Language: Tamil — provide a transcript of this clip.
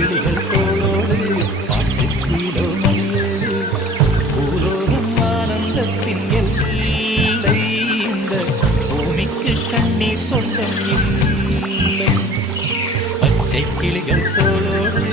கிளிகள் தோளோடு பாட்டு கீழோ மணியோடு ஊரோரும் ஆனந்தத்தின் எல்லை இந்த பூமிக்கு கண்ணீர் சொந்தம் இல்லை பச்சை கிளிகள் தோளோடு